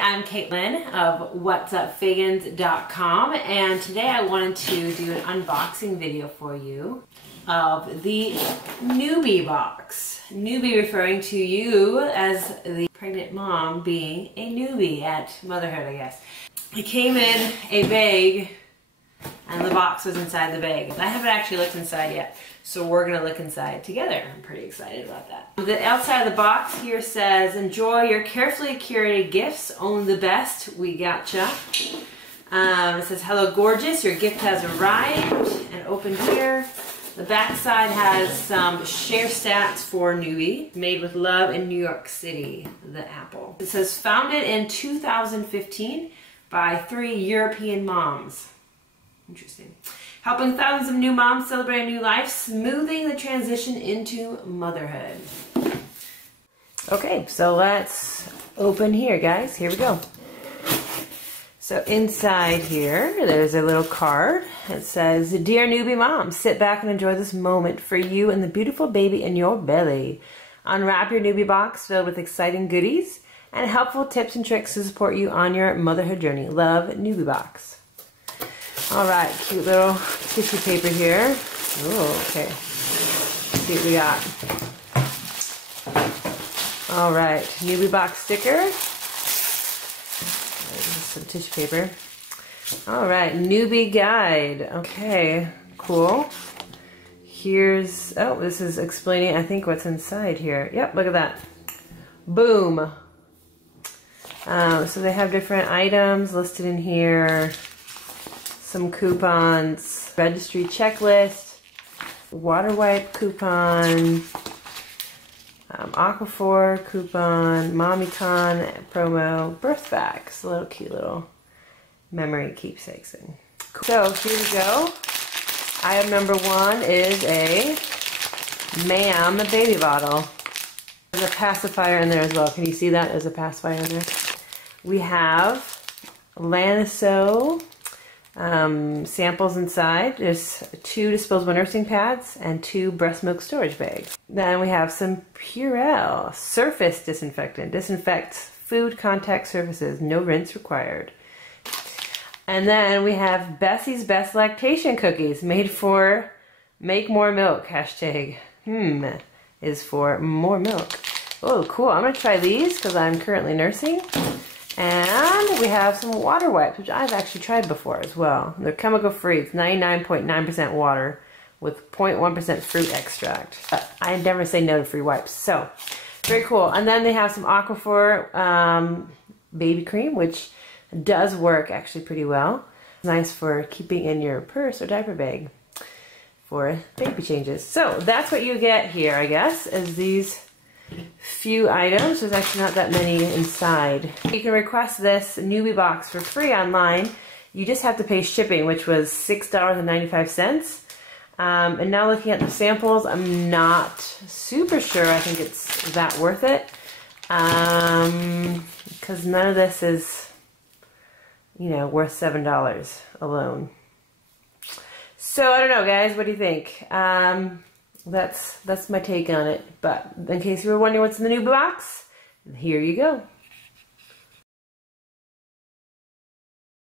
I'm Caitlin of whatsupfagans.com, and today I wanted to do an unboxing video for you of the Noobie Box. Noobie referring to you as the pregnant mom being a newbie at motherhood, I guess. It came in a bag and the box was inside the bag. I haven't actually looked inside yet, so we're gonna look inside together. I'm pretty excited about that. The outside of the box here says, enjoy your carefully curated gifts, own the best, we gotcha. It says, hello gorgeous, your gift has arrived, and open here. The back side has some share stats for Noobie, made with love in New York City, the Apple. It says, founded in 2015 by 3 European moms. Interesting. Helping thousands of new moms celebrate a new life, smoothing the transition into motherhood. Okay, so let's open here, guys. Here we go. So inside here, there's a little card. It says, Dear Noobie Mom, sit back and enjoy this moment for you and the beautiful baby in your belly. Unwrap your Noobie box filled with exciting goodies and helpful tips and tricks to support you on your motherhood journey. Love, Noobie Box. All right, cute little tissue paper here. Oh, okay. Let's see what we got. All right, Noobie Box sticker. Some tissue paper. All right, Noobie guide. Okay, cool. Here's, oh, this is explaining, I think, what's inside here. Yep, look at that. Boom. So they have different items listed in here. Some coupons, registry checklist, water wipe coupon, Aquaphor coupon, MommyCon promo, birth bags, a little cute little memory keepsakes thing. So here we go. Item number 1 is a Mare baby bottle. There's a pacifier in there as well. Can you see that? There's a pacifier in there. We have Lactation samples inside. There's 2 disposable nursing pads and 2 breast milk storage bags. Then we have some Purell surface disinfectant. Disinfects food contact surfaces. No rinse required. And then we have Bessie's Best Lactation Cookies, made for make more milk. Hashtag is for more milk. Oh, cool. I'm going to try these because I'm currently nursing. And we have some water wipes, which I've actually tried before as well. They're chemical free. It's 99.9% water with 0.1% fruit extract. I never say no to free wipes. So, very cool. And then they have some Aquaphor baby cream, which does work actually pretty well. It's nice for keeping in your purse or diaper bag for baby changes. So, that's what you get here, I guess, is these few items. There's actually not that many inside. You can request this Noobie box for free online. You just have to pay shipping, which was $6.95. And now looking at the samples, I'm not super sure I think it's that worth it. Because none of this is, you know, worth $7 alone. So I don't know, guys. What do you think? That's my take on it. But in case you were wondering what's in the Noobie box, here you go.